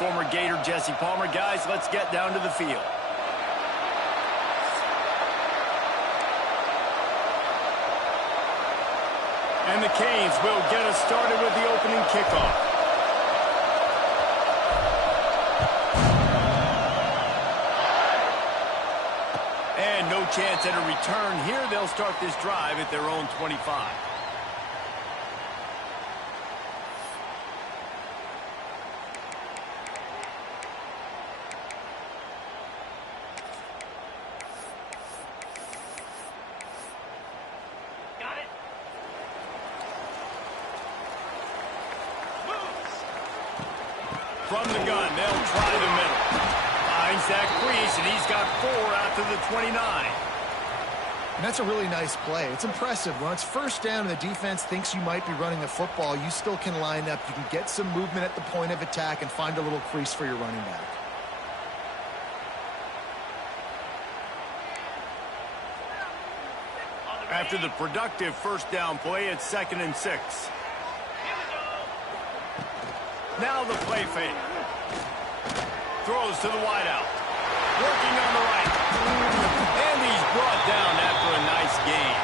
former Gator Jesse Palmer. Guys, let's get down to the field. And the Canes will get us started with the opening kickoff. And no chance at a return here. They'll start this drive at their own 25. From the gun, they'll try the middle. Finds that crease, and he's got 4 out to the 29. And that's a really nice play. It's impressive. When it's first down and the defense thinks you might be running the football, you still can line up. You can get some movement at the point of attack and find a little crease for your running back. After the productive first down play, it's 2nd and 6. Now the play fake. Throws to the wideout. Working on the right. And he's brought down after a nice gain.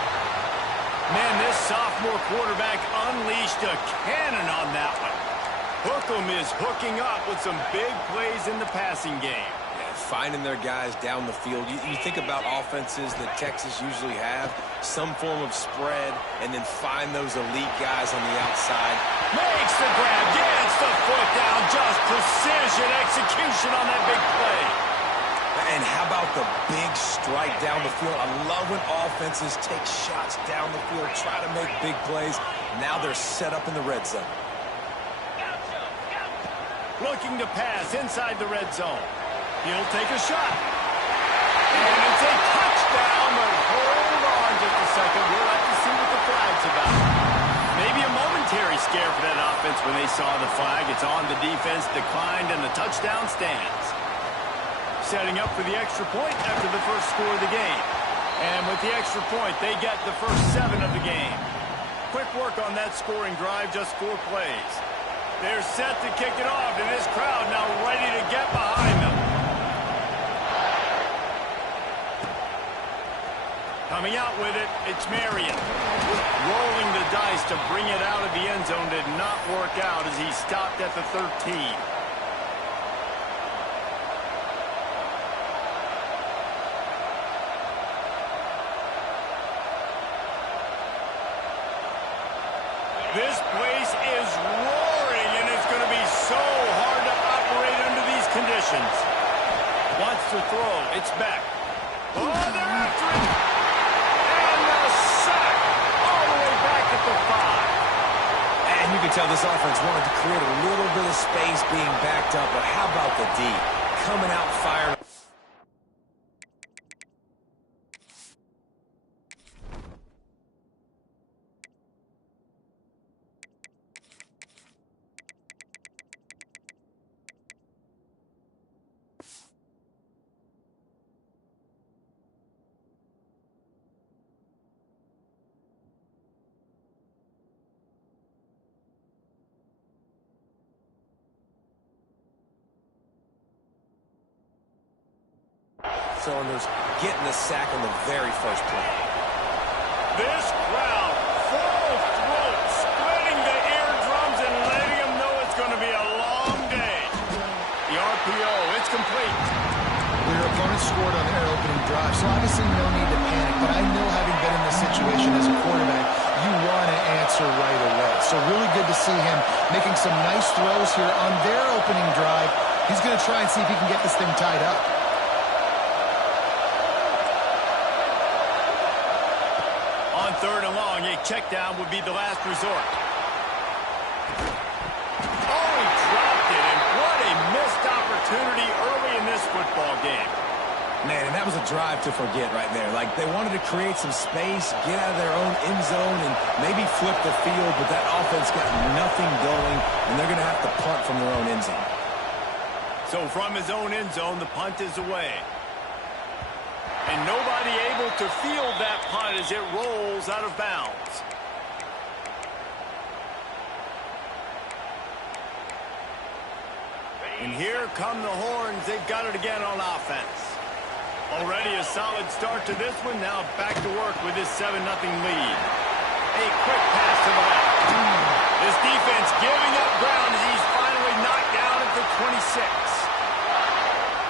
Man, this sophomore quarterback unleashed a cannon on that one. Hookem is hooking up with some big plays in the passing game. Finding their guys down the field. You think about offenses that Texas usually have, some form of spread, and then find those elite guys on the outside. Makes the grab, gets the foot down, just precision execution on that big play. And how about the big strike down the field? I love when offenses take shots down the field, try to make big plays. Now they're set up in the red zone. Looking to pass inside the red zone. He'll take a shot. And it's a touchdown, but hold on just a second. We'll have to see what the flag's about. Maybe a momentary scare for that offense when they saw the flag. It's on, the defense declined, and the touchdown stands. Setting up for the extra point after the first score of the game. And with the extra point, they get the first 7 of the game. Quick work on that scoring drive, just 4 plays. They're set to kick it off, and this crowd now ready to get behind them. Coming out with it, it's Marion. Rolling the dice to bring it out of the end zone did not work out as he stopped at the 13. This place is roaring, and it's going to be so hard to operate under these conditions. Wants to throw. It's back. Oh, they're after it. And the sack all the way back at the 5. And you can tell this offense wanted to create a little bit of space being backed up, but how about the D? Coming out firing. Cylinders getting the sack on the very first play. This crowd, full throat, splitting the eardrums and letting them know it's going to be a long day. The RPO, it's complete. Your opponent scored on their opening drive, so obviously no need to panic. But I know, having been in this situation as a quarterback, you want to answer right away. So really good to see him making some nice throws here on their opening drive. He's going to try and see if he can get this thing tied up. On 3rd and long, a check down would be the last resort. Oh, he dropped it, and what a missed opportunity early in this football game. Man, and that was a drive to forget right there. Like, they wanted to create some space, get out of their own end zone, and maybe flip the field, but that offense got nothing going, and they're going to have to punt from their own end zone. So from his own end zone, the punt is away. And nobody able to field that punt as it rolls out of bounds. And here come the horns. They've got it again on offense. Already a solid start to this one. Now back to work with this 7-0 lead. A quick pass to the left. This defense giving up ground as he's finally knocked down at the 26.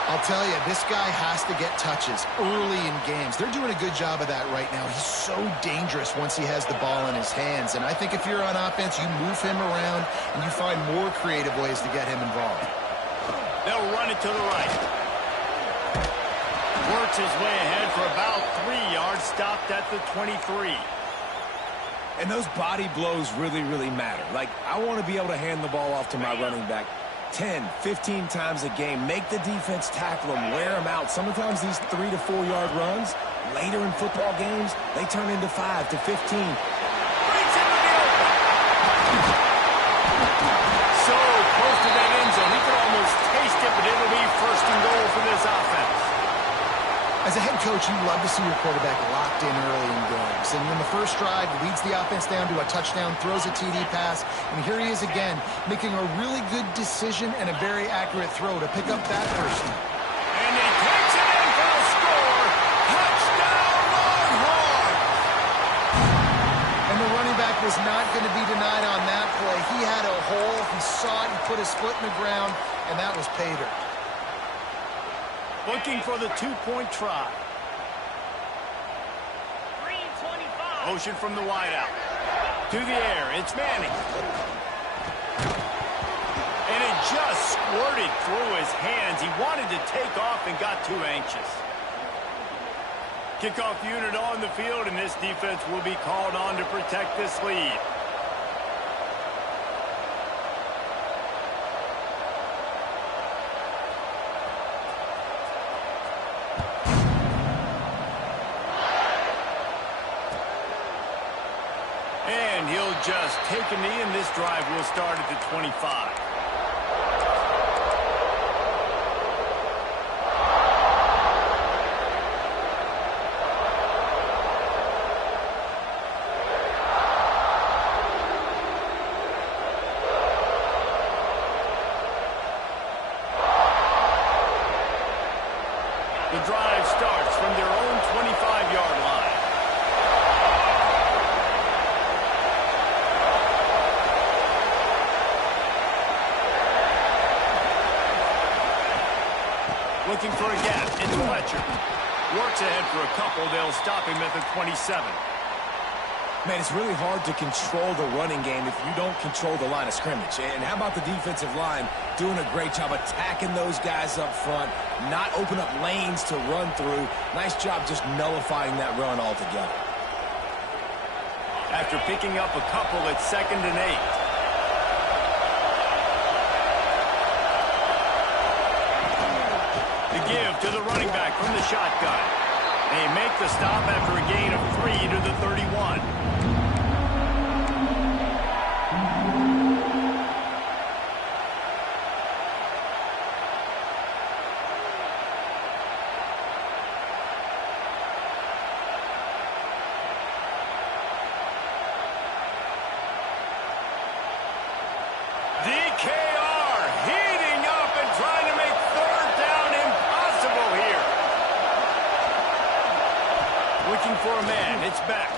I'll tell you, this guy has to get touches early in games. They're doing a good job of that right now. He's so dangerous once he has the ball in his hands. And I think if you're on offense, you move him around and you find more creative ways to get him involved. They'll run it to the right. Works his way ahead for about 3 yards, stopped at the 23. And those body blows really, really matter. Like, I want to be able to hand the ball off to my running back 10, 15 times a game. Make the defense tackle them, wear them out. Sometimes these 3 to 4 yard runs, later in football games, they turn into 5 to 15. Breaks into the open. So close to that end zone. He could almost taste it, but it'll be first and goal for this offense. As a head coach, you love to see your quarterback locked in early in games. And in the first drive, leads the offense down to a touchdown, throws a TD pass, and here he is again, making a really good decision and a very accurate throw to pick up that first down. And he takes it in for the score. Touchdown, Longhorns! And the running back was not going to be denied on that play. He had a hole, he saw it, he put his foot in the ground, and that was pay dirt. Looking for the 2-point try. Motion from the wideout. To the air, it's Manning. And it just squirted through his hands. He wanted to take off and got too anxious. Kickoff unit on the field, and this defense will be called on to protect this lead. And he'll just take a knee, and this drive will start at the 25. The drive starts from their own 25-yard line. Looking for a gap into Fletcher. Works ahead for a couple. They'll stop him at the 27. Man, it's really hard to control the running game if you don't control the line of scrimmage. And how about the defensive line doing a great job attacking those guys up front, not open up lanes to run through. Nice job just nullifying that run altogether. After picking up a couple, it's 2nd and 8. The give to the running back from the shotgun. They make the stop after a gain of 3 to the 31. DKR heating up and trying to make 3rd down impossible here. Looking for a man. It's back.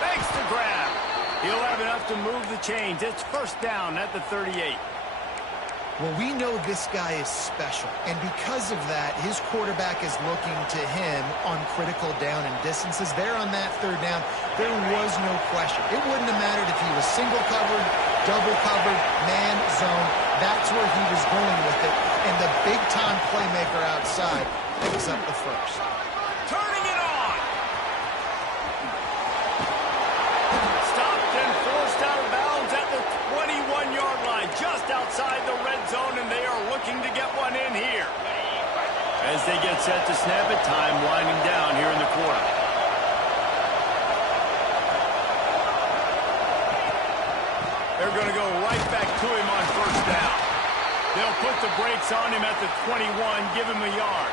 Thanks to grab. He'll have enough to move the chains. It's 1st down at the 38. Well, we know this guy is special, and because of that, his quarterback is looking to him on critical down and distances. There on that 3rd down, there was no question. It wouldn't have mattered if he was single covered, double covered, man, zone. That's where he was going with it, and the big-time playmaker outside picks up the first. Turning it on. Stopped and forced out of bounds at the 21-yard line, just outside the red zone, and they are looking to get one in here. As they get set to snap it, time winding down here in the quarter. They're going to go right back to him on 1st down. They'll put the brakes on him at the 21, give him a yard.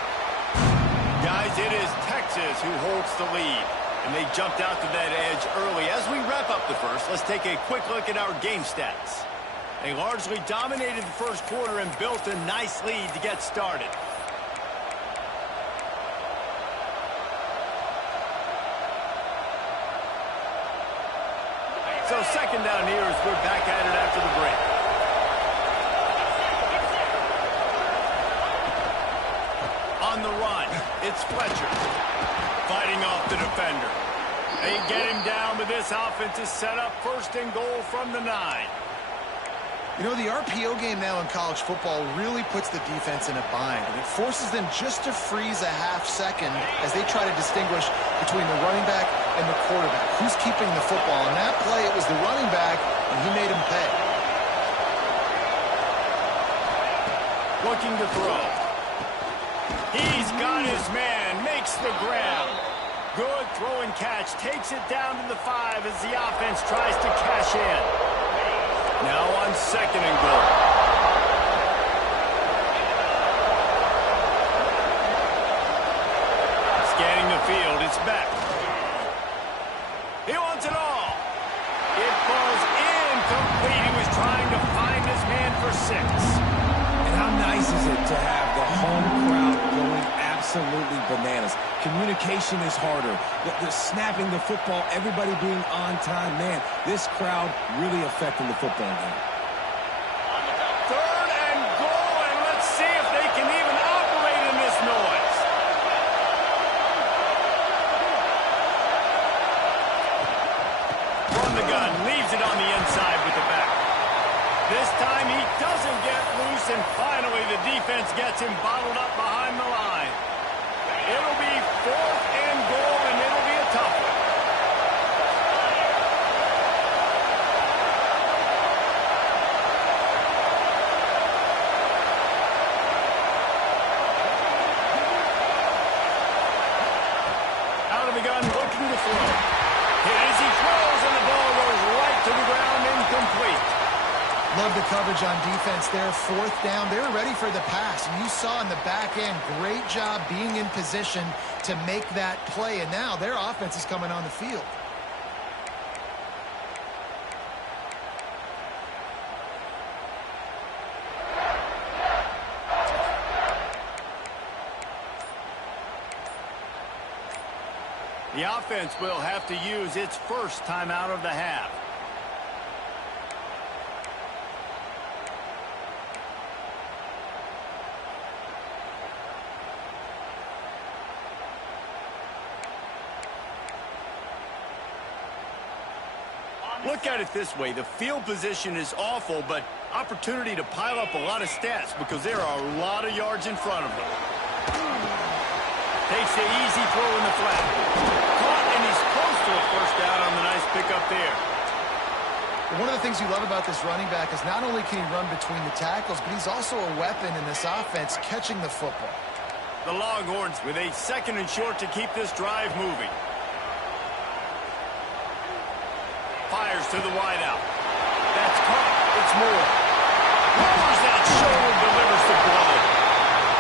Guys, it is Texas who holds the lead, and they jumped out to that edge early. As we wrap up the first, let's take a quick look at our game stats. They largely dominated the first quarter and built a nice lead to get started. So second down here as we're back at it after the break. On the run, it's Fletcher. Fighting off the defender. They get him down, but this offense is set up first and goal from the 9. You know, the RPO game now in college football really puts the defense in a bind, and it forces them just to freeze a half second as they try to distinguish between the running back and the quarterback. Who's keeping the football? On that play, it was the running back, and he made him pay. Looking to throw. He's got his man, makes the grab. Good throw and catch, takes it down to the 5 as the offense tries to cash in. Now on second and goal. Scanning the field, it's back. He wants it all. It falls incomplete. He was trying to find his man for 6. And how nice is it to have the home crowd going absolutely bananas? Communication is harder. The snapping the football, everybody being on time. Man, this crowd really affecting the football game. Third and goal, and let's see if they can even operate in this noise. From the gun, leaves it on the inside with the back. This time he doesn't get loose, and finally the defense gets him bottled up behind the line. It'll be fourth and goal, and it'll be a tough one. Out of the gun, looking to throw. Hit as he throws, and the ball goes right to the ground, incomplete. Love the coverage on defense there. Fourth down. They were ready for the pass. And you saw in the back end, great job being in position to make that play. And now their offense is coming on the field. The offense will have to use its first timeout of the half. Look at it this way. The field position is awful, but opportunity to pile up a lot of stats because there are a lot of yards in front of them. Takes the easy throw in the flat. Caught, and he's close to a first down on the nice pickup there. One of the things you love about this running back is not only can he run between the tackles, but he's also a weapon in this offense catching the football. The Longhorns with a second and short to keep this drive moving. Fires to the wideout. That's caught. It's Moore. Lowers that shoulder, delivers the blow.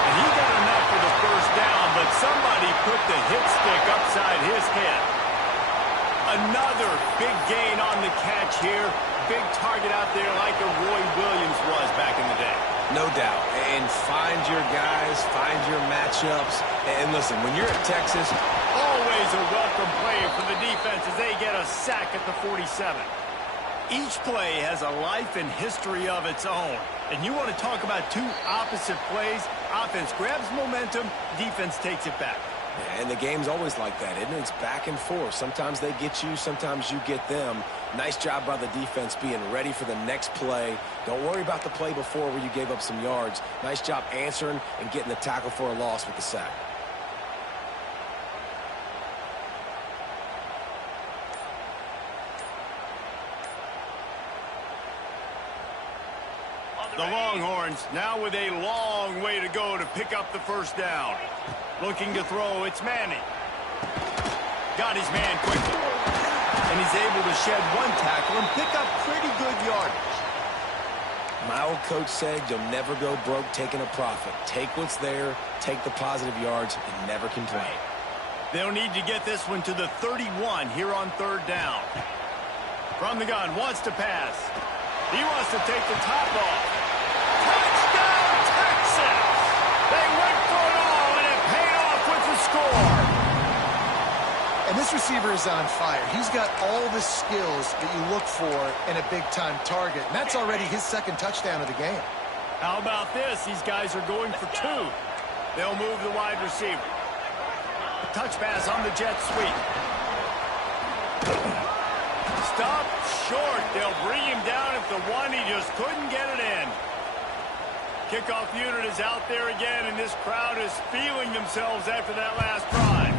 And he got enough for the first down, but somebody put the hit stick upside his head. Another big gain on the catch here. Big target out there like a Roy Williams was back in the day. No doubt. And find your guys, find your matchups. And listen, when you're at Texas, always a welcome play for the defense as they get a sack at the 47. Each play has a life and history of its own. And you want to talk about two opposite plays. Offense grabs momentum, defense takes it back. Yeah, and the game's always like that, isn't it? It's back and forth. Sometimes they get you, sometimes you get them. Nice job by the defense being ready for the next play. Don't worry about the play before where you gave up some yards. Nice job answering and getting the tackle for a loss with the sack. The Longhorns now with a long way to go to pick up the first down. Looking to throw, it's Manning. Got his man quickly. And he's able to shed one tackle and pick up pretty good yardage. My old coach said you'll never go broke taking a profit. Take what's there, take the positive yards, and never complain. They'll need to get this one to the 31 here on third down. From the gun, wants to pass. He wants to take the top off. Touchdown, Texas! They went for it all, and it paid off with the score. And this receiver is on fire. He's got all the skills that you look for in a big-time target. And that's already his second touchdown of the game. How about this? These guys are going for two. They'll move the wide receiver. Touch pass on the jet sweep. Stop short. They'll bring him down at the one. He just couldn't get it in. Kickoff unit is out there again, and this crowd is feeling themselves after that last drive.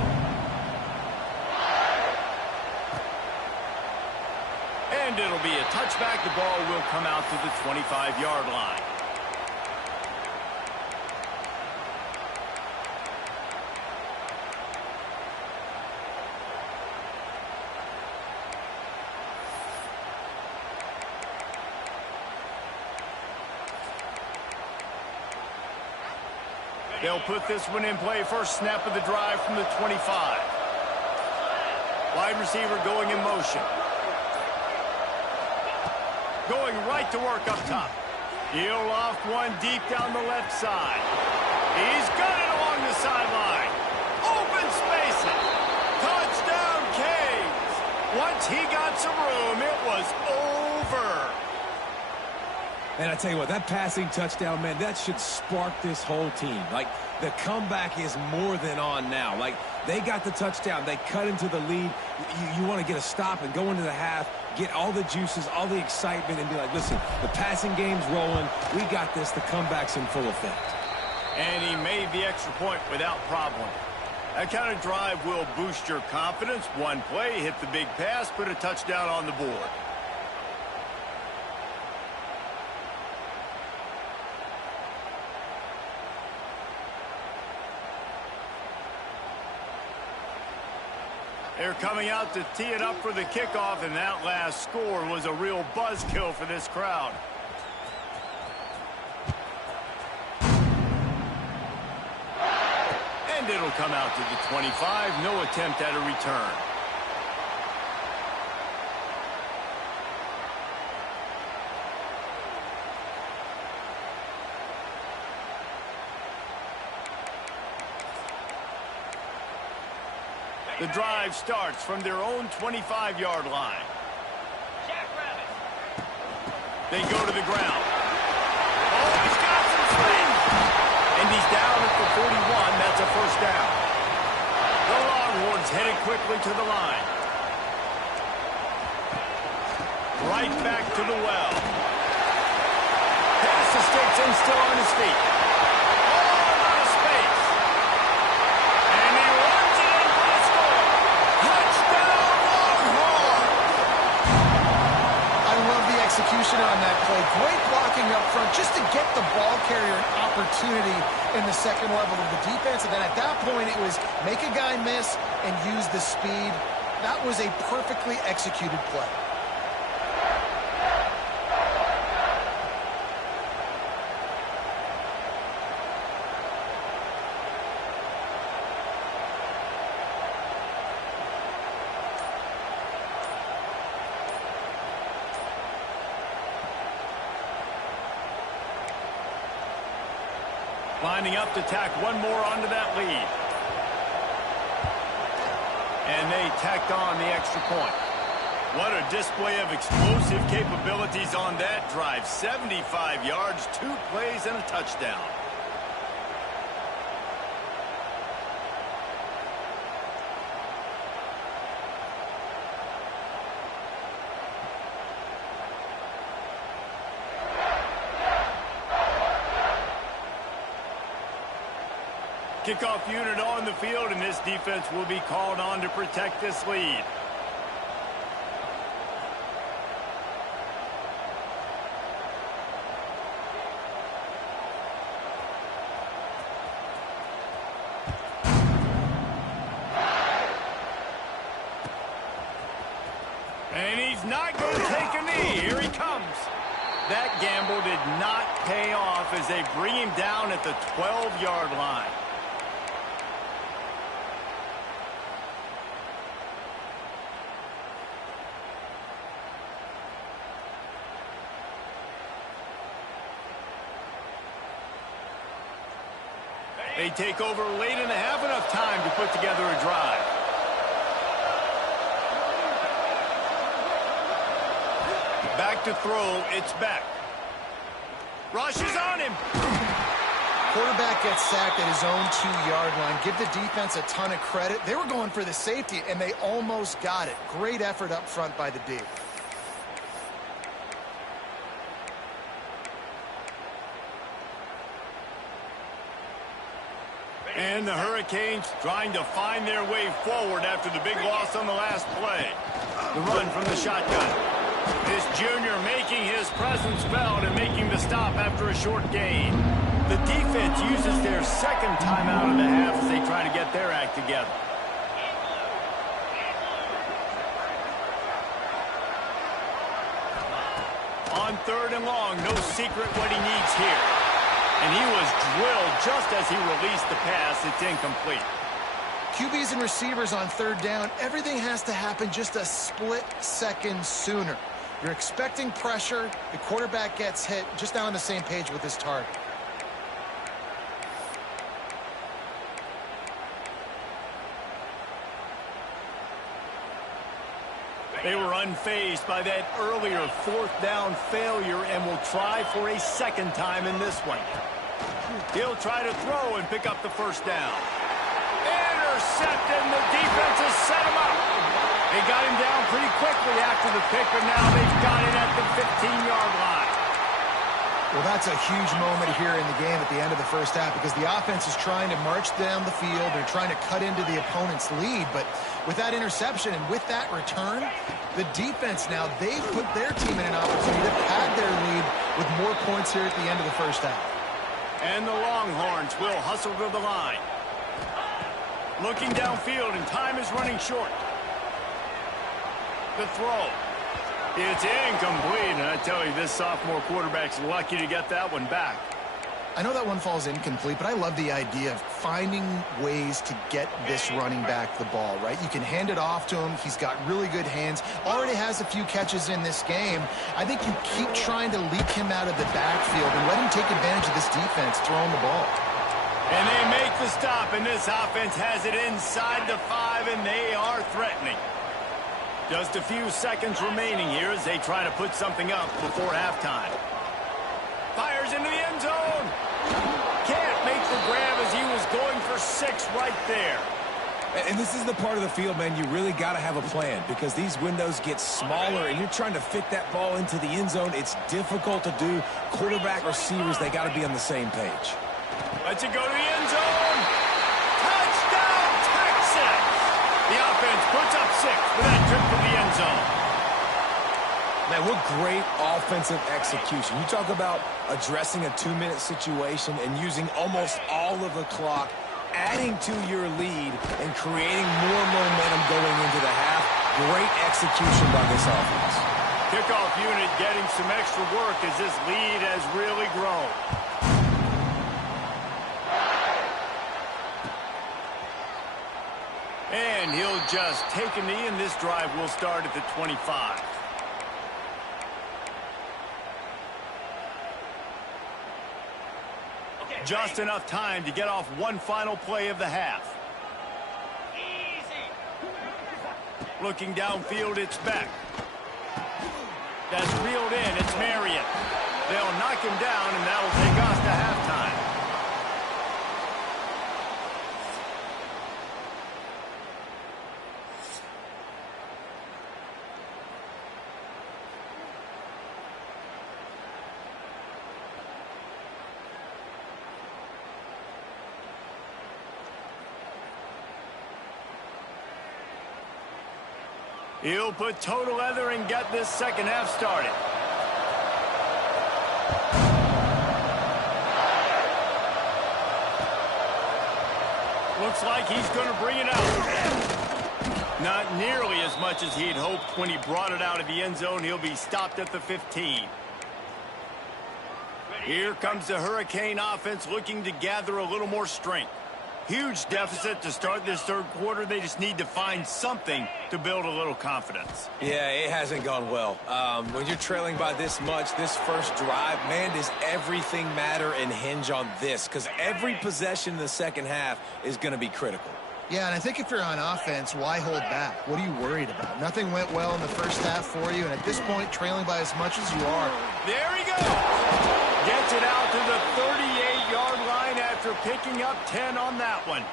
And it'll be a touchback. The ball will come out to the 25-yard line. They'll put this one in play. First snap of the drive from the 25. Wide receiver going in motion. Going right to work up top. He'll loft one deep down the left side. He's got it along the sideline. Open spaces. Touchdown, Canes. Once he got some room, it was over. And I tell you what, that passing touchdown, man, that should spark this whole team. Like, the comeback is more than on now. Like, they got the touchdown. They cut into the lead. You want to get a stop and go into the half, get all the juices, all the excitement, and be like, listen, the passing game's rolling. We got this. The comeback's in full effect. And he made the extra point without problem. That kind of drive will boost your confidence. One play, hit the big pass, put a touchdown on the board. They're coming out to tee it up for the kickoff, and that last score was a real buzzkill for this crowd. And it'll come out to the 25. No attempt at a return. The drive starts from their own 25-yard line. They go to the ground. Oh, he's got some swing. And he's down at the 41. That's a first down. The Longhorns headed quickly to the line. Right back to the well. Pass to Stetson, still on his feet. Execution on that play. Great blocking up front just to get the ball carrier an opportunity in the second level of the defense. And then at that point, it was make a guy miss and use the speed. That was a perfectly executed play. Lining up to tack one more onto that lead. And they tacked on the extra point. What a display of explosive capabilities on that drive. 75 yards, 2 plays, and a touchdown. Kickoff unit on the field, and this defense will be called on to protect this lead. And he's not going to take a knee. Here he comes. That gamble did not pay off as they bring him down at the 12-yard line. They take over late in the half, enough time to put together a drive. Back to throw, it's Beck. Rushes on him. Quarterback gets sacked at his own 2-yard line. Give the defense a ton of credit. They were going for the safety, and they almost got it. Great effort up front by the D. And the Hurricanes trying to find their way forward after the big loss on the last play. The run from the shotgun. This junior making his presence felt and making the stop after a short gain. The defense uses their second timeout of the half as they try to get their act together. On 3rd and long, no secret what he needs here. And he was drilled just as he released the pass. It's incomplete. QBs and receivers on 3rd down, everything has to happen just a split second sooner. You're expecting pressure. The quarterback gets hit. Just not on the same page with his target. They were unfazed by that earlier 4th down failure and will try for a second time in this one. He'll try to throw and pick up the 1st down. Intercepted, and the defense has set him up. They got him down pretty quickly after the pick, but now they've got it at the 15-yard line. Well, that's a huge moment here in the game at the end of the 1st half because the offense is trying to march down the field. They're trying to cut into the opponent's lead, but with that interception and with that return, the defense now, they've put their team in an opportunity to pad their lead with more points here at the end of the 1st half. And the Longhorns will hustle to the line. Looking downfield, and time is running short. The throw. It's incomplete, and I tell you, this sophomore quarterback's lucky to get that one back. I know that one falls incomplete, but I love the idea of finding ways to get this running back the ball, right? You can hand it off to him. He's got really good hands. Already has a few catches in this game. I think you keep trying to leak him out of the backfield and let him take advantage of this defense throwing the ball. And they make the stop, and this offense has it inside the 5, and they are threatening. Just a few seconds remaining here as they try to put something up before halftime. Fires into the end zone. Can't make the grab as he was going for 6 right there. And this is the part of the field, man, you really got to have a plan because these windows get smaller and you're trying to fit that ball into the end zone. It's difficult to do. Quarterback, receivers, they got to be on the same page. Lets it go to the end zone. Touchdown, Texas! The offense puts up 6 for that trip to the end zone. Man, what great offensive execution. You talk about addressing a 2-minute situation and using almost all of the clock, adding to your lead and creating more momentum going into the half. Great execution by this offense. Kickoff unit getting some extra work as this lead has really grown. And he'll just take a knee, and this drive will start at the 25. Just enough time to get off one final play of the half. Looking downfield, it's Beck. That's reeled in, it's Marion. They'll knock him down, and that'll take us to halftime. He'll put total leather and get this second half started. Looks like he's going to bring it out. Not nearly as much as he'd hoped when he brought it out of the end zone. He'll be stopped at the 15. Here comes the Hurricane offense looking to gather a little more strength. Huge deficit to start this third quarter. They just need to find something to build a little confidence. Yeah, it hasn't gone well. When you're trailing by this much, this first drive, man, does everything matter and hinge on this? Because every possession in the second half is going to be critical. Yeah, and I think if you're on offense, why hold back? What are you worried about? Nothing went well in the first half for you, and at this point, trailing by as much as you are. There he goes. Gets it out to the 38-yard line after picking up 10 on that one.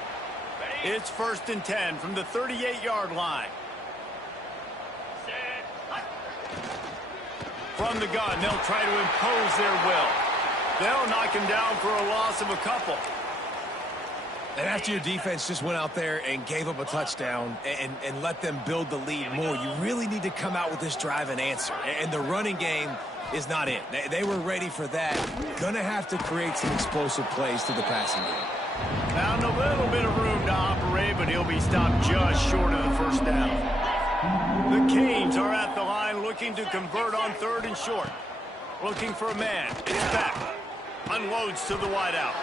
It's 1st and 10 from the 38-yard line. From the gun, they'll try to impose their will. They'll knock him down for a loss of a couple. And after your defense just went out there and gave up a touchdown and let them build the lead more, you really need to come out with this drive and answer. And the running game is not it. They were ready for that. Gonna have to create some explosive plays to the passing game. Found a little bit of room to operate, but he'll be stopped just short of the first down. The Canes are at the line looking to convert on 3rd and short. Looking for a man. It's back. Unloads to the wideout.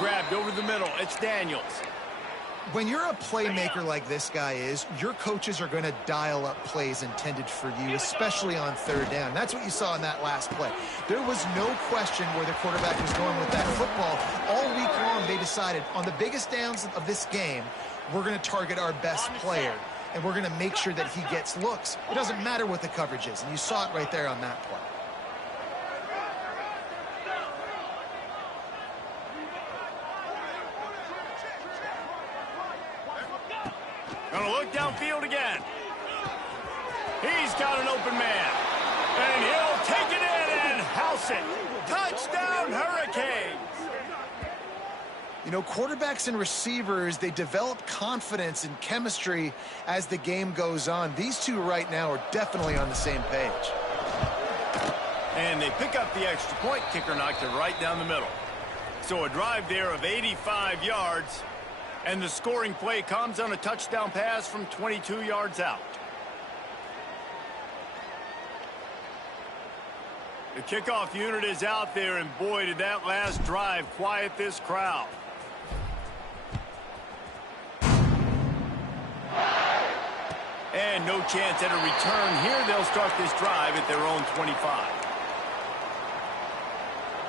Grabbed over the middle. It's Daniels. When you're a playmaker like this guy is, your coaches are going to dial up plays intended for you, especially on 3rd down. That's what you saw in that last play. There was no question where the quarterback was going with that football. All week long, they decided on the biggest downs of this game, we're going to target our best player, and we're going to make sure that he gets looks. It doesn't matter what the coverage is, and you saw it right there on that play. Gonna look downfield again. He's got an open man. And he'll take it in and house it. Touchdown, Hurricanes. You know, quarterbacks and receivers, they develop confidence and chemistry as the game goes on. These two right now are definitely on the same page. And they pick up the extra point. Kicker knocked it right down the middle. So a drive there of 85 yards. And the scoring play comes on a touchdown pass from 22 yards out. The kickoff unit is out there, and boy, did that last drive quiet this crowd. And no chance at a return here. They'll start this drive at their own 25.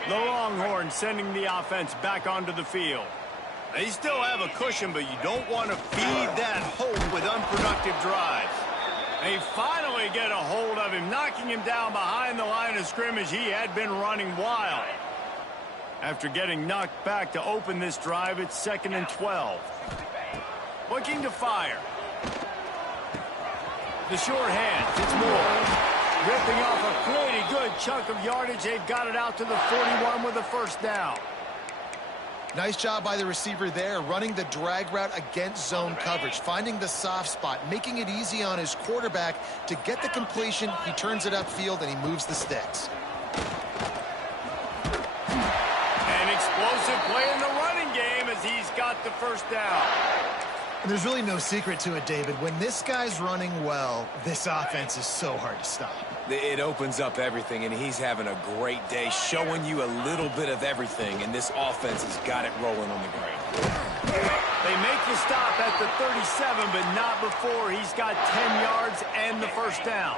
The Longhorns sending the offense back onto the field. They still have a cushion, but you don't want to feed that hope with unproductive drives. They finally get a hold of him, knocking him down behind the line of scrimmage. He had been running wild. After getting knocked back to open this drive, it's 2nd and 12. Looking to fire. The short hands, it's Moore. Ripping off a pretty good chunk of yardage. They've got it out to the 41 with a 1st down. Nice job by the receiver there, running the drag route against zone coverage, finding the soft spot, making it easy on his quarterback to get the completion. He turns it upfield, and he moves the sticks. An explosive play in the running game as he's got the 1st down. And there's really no secret to it, David. When this guy's running well, this offense is so hard to stop. It opens up everything, and he's having a great day, showing you a little bit of everything, and this offense has got it rolling on the ground. They make the stop at the 37, but not before he's got 10 yards and the 1st down.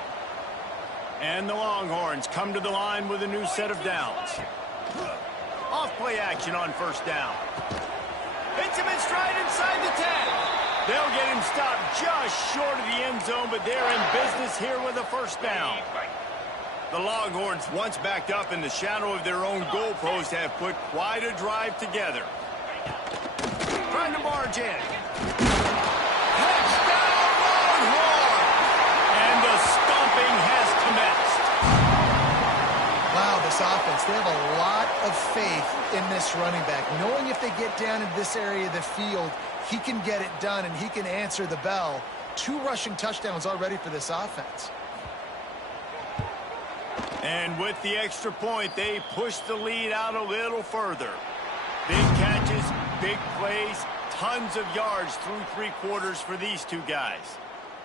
And the Longhorns come to the line with a new set of downs. Off play action on 1st down. Hits him in stride inside the 10. They'll get him stopped just short of the end zone, but they're in business here with a 1st down. The Longhorns, once backed up in the shadow of their own goalpost, have put quite a drive together. Trying to barge in. Touchdown, Longhorns! And the stomping has commenced. Wow, this offense, they have a lot of faith in this running back, knowing if they get down in this area of the field, he can get it done and he can answer the bell. 2 rushing touchdowns already for this offense. And with the extra point, they push the lead out a little further. Big catches, big plays, tons of yards through 3 quarters for these two guys.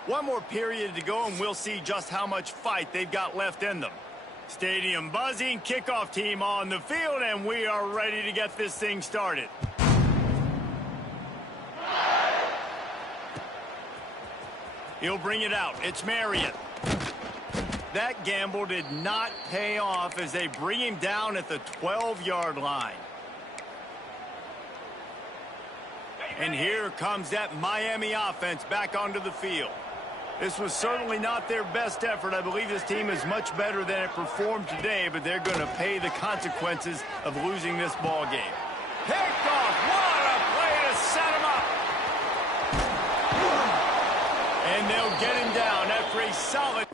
One more period to go, and we'll see just how much fight they've got left in them. Stadium buzzing, kickoff team on the field, and we are ready to get this thing started. He'll bring it out. It's Marion. That gamble did not pay off as they bring him down at the 12-yard line. And here comes that Miami offense back onto the field. This was certainly not their best effort. I believe this team is much better than it performed today, but they're going to pay the consequences of losing this ball game. Picked off. What a play to set him up. And they'll get him down after a solid...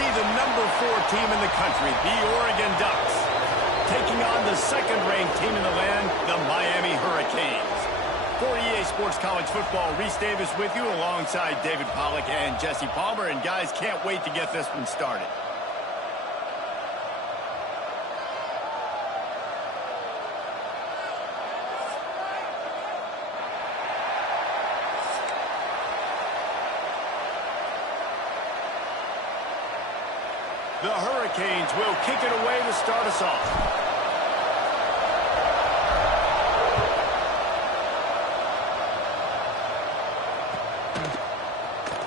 The number 4 team in the country, the Oregon Ducks, taking on the second-ranked team in the land, the Miami Hurricanes. For EA Sports College Football, Reese Davis with you alongside David Pollack and Jesse Palmer. And guys, can't wait to get this one started. The Hurricanes will kick it away to start us off.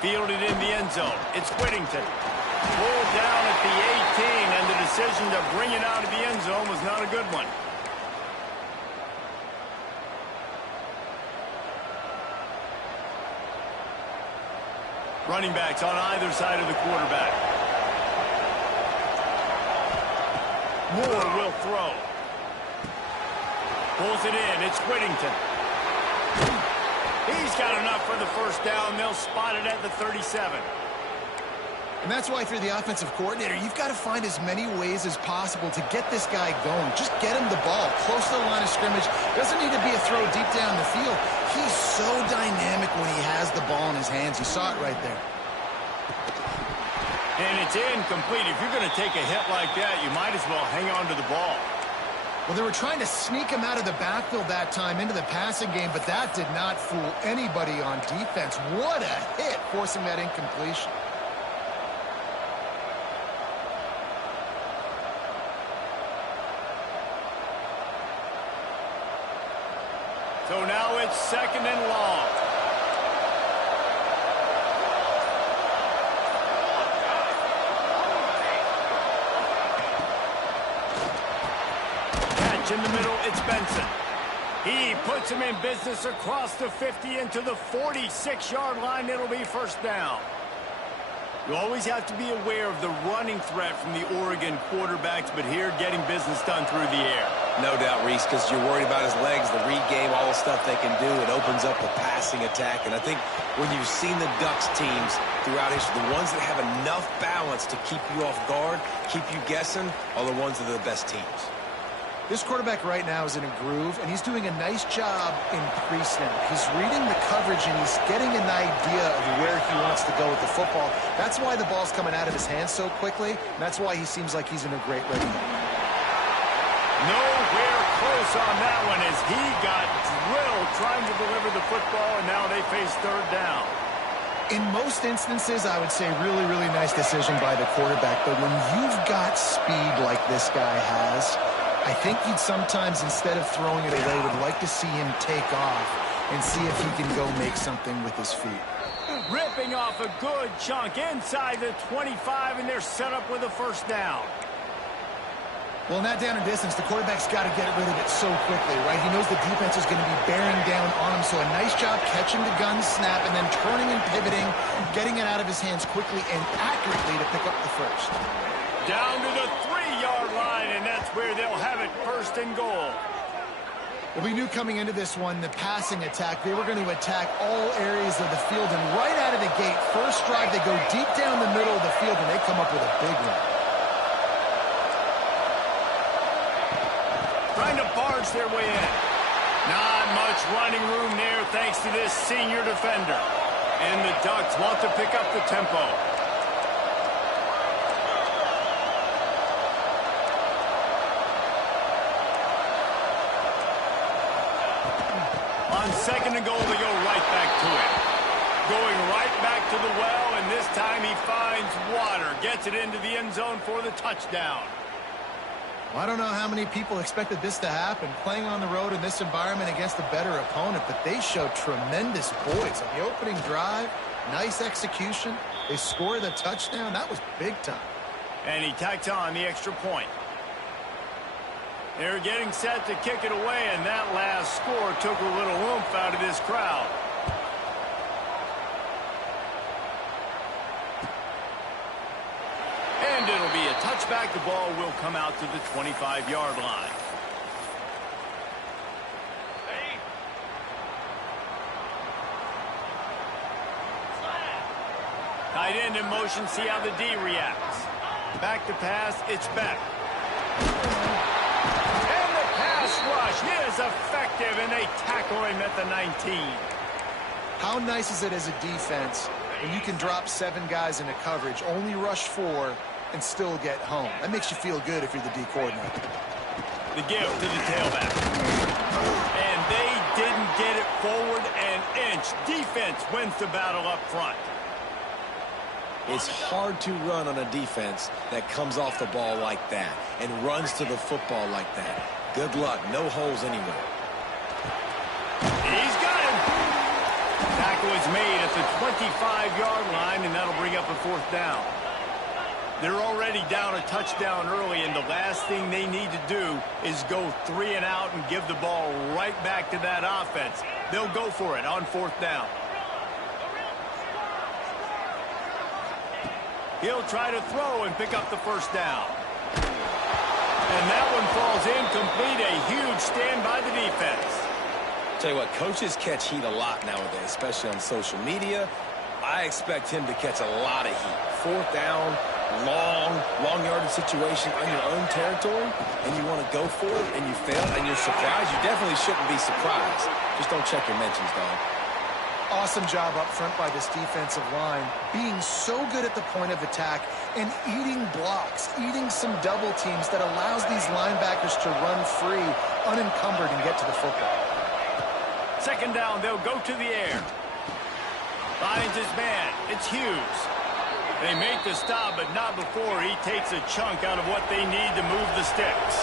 Fielded in the end zone. It's Whittington. Pulled down at the 18, and the decision to bring it out of the end zone was not a good one. Running backs on either side of the quarterback. Moore will throw. Pulls it in. It's Whittington. He's got enough for the first down. They'll spot it at the 37. And that's why, through the offensive coordinator, you've got to find as many ways as possible to get this guy going. Just get him the ball close to the line of scrimmage. Doesn't need to be a throw deep down the field. He's so dynamic when he has the ball in his hands. You saw it right there. And it's incomplete. If you're going to take a hit like that, you might as well hang on to the ball. Well, they were trying to sneak him out of the backfield that time into the passing game, but that did not fool anybody on defense. What a hit, forcing that incompletion. So now it's 2nd and long. In the middle, it's Benson. He puts him in business across the 50 into the 46-yard line. It'll be first down. You always have to be aware of the running threat from the Oregon quarterbacks, but here getting business done through the air. No doubt, Reese, because you're worried about his legs, the read game, all the stuff they can do. It opens up a passing attack. And I think when you've seen the Ducks teams throughout history, the ones that have enough balance to keep you off guard, keep you guessing, are the ones that are the best teams. This quarterback right now is in a groove, and he's doing a nice job in pre-snap. He's reading the coverage, and he's getting an idea of where he wants to go with the football. That's why the ball's coming out of his hands so quickly, and that's why he seems like he's in a great rhythm. Nowhere close on that one as he got drilled trying to deliver the football, and now they face 3rd down. In most instances, I would say really, really nice decision by the quarterback, but when you've got speed like this guy has, I think you'd sometimes, instead of throwing it away, would like to see him take off and see if he can go make something with his feet. Ripping off a good chunk inside the 25, and they're set up with a first down. Well, in that down and distance, the quarterback's got to get rid of it so quickly, right? He knows the defense is going to be bearing down on him, so a nice job catching the gun snap and then turning and pivoting, getting it out of his hands quickly and accurately to pick up the first. Down to the 3-yard line, and that's where they'll have it, 1st and goal. Well, we knew coming into this one, the passing attack, they were going to attack all areas of the field, and right out of the gate, first drive, they go deep down the middle of the field, and they come up with a big one. trying to barge their way in. Not much running room there thanks to this senior defender. And the Ducks want to pick up the tempo. On second and goal, they go right back to it. Going right back to the well, and this time he finds water. Gets it into the end zone for the touchdown. Well, I don't know how many people expected this to happen, playing on the road in this environment against a better opponent, but they showed tremendous poise. On the opening drive, nice execution. They score the touchdown. That was big time. And he tacks on the extra point. They're getting set to kick it away, and that last score took a little oomph out of this crowd. And it'll be a touchback. The ball will come out to the 25-yard line. Tight end in motion, see how the D reacts. Back to pass, it's back. And the pass rush is effective, and they tackle him at the 19. How nice is it as a defense when you can drop 7 guys into coverage, only rush 4, and still get home? That makes you feel good if you're the D coordinator. The give to the tailback. And they didn't get it forward an inch. Defense wins the battle up front. It's hard to run on a defense that comes off the ball like that and runs to the football like that. Good luck. No holes anywhere. He's got him. Tackle is made at the 25-yard line, and that'll bring up a 4th down. They're already down a touchdown early, and the last thing they need to do is go 3 and out and give the ball right back to that offense. They'll go for it on 4th down. He'll try to throw and pick up the 1st down. And that one falls incomplete. A huge stand by the defense. Tell you what, coaches catch heat a lot nowadays, especially on social media. I expect him to catch a lot of heat. 4th down, long yardage situation on your own territory, and you want to go for it, and you fail, and you're surprised. You definitely shouldn't be surprised. Just don't check your mentions, dog. Awesome job up front by this defensive line, being so good at the point of attack and eating blocks, eating some double teams that allows these linebackers to run free, unencumbered, and get to the football. 2nd down, they'll go to the air. Finds his man. It's Hughes. They make the stop, but not before he takes a chunk out of what they need to move the sticks.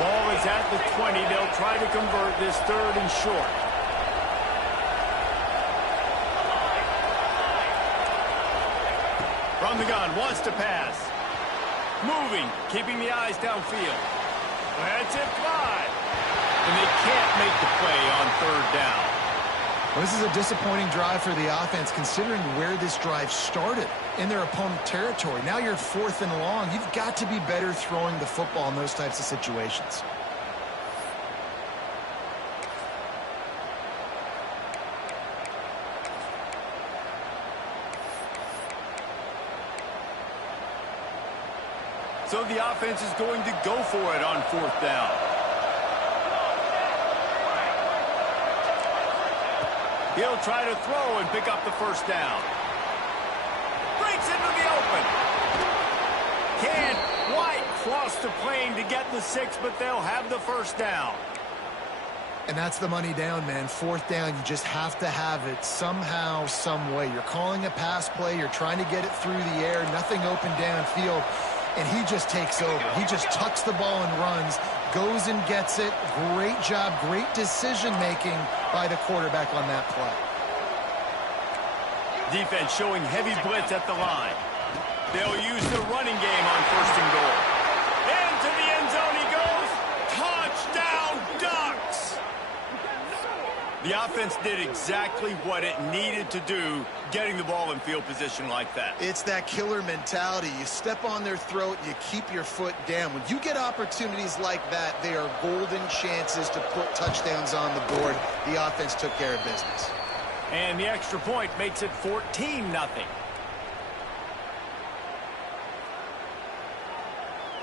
Ball is at the 20. They'll try to convert this 3rd and short. From the gun, wants to pass. Moving, keeping the eyes downfield. That's it, fly. And they can't make the play on 3rd down. Well, this is a disappointing drive for the offense, considering where this drive started in their opponent territory. Now you're 4th and long. You've got to be better throwing the football in those types of situations. So the offense is going to go for it on 4th down. He'll try to throw and pick up the 1st down. Breaks into the open. Can't quite cross the plane to get the 6, but they'll have the 1st down. And that's the money down, man. 4th down, you just have to have it somehow, some way. You're calling a pass play. You're trying to get it through the air. Nothing open downfield. And he just takes over. He just tucks the ball and runs, goes and gets it. Great job, great decision-making by the quarterback on that play. Defense showing heavy blitz at the line. They'll use the running game on 1st and goal. Into the end zone he goes. Touchdown, Ducks! The offense did exactly what it needed to do, getting the ball in field position like that. It's that killer mentality. You step on their throat, you keep your foot down. When you get opportunities like that, they are golden chances to put touchdowns on the board. The offense took care of business. And the extra point makes it 14-0.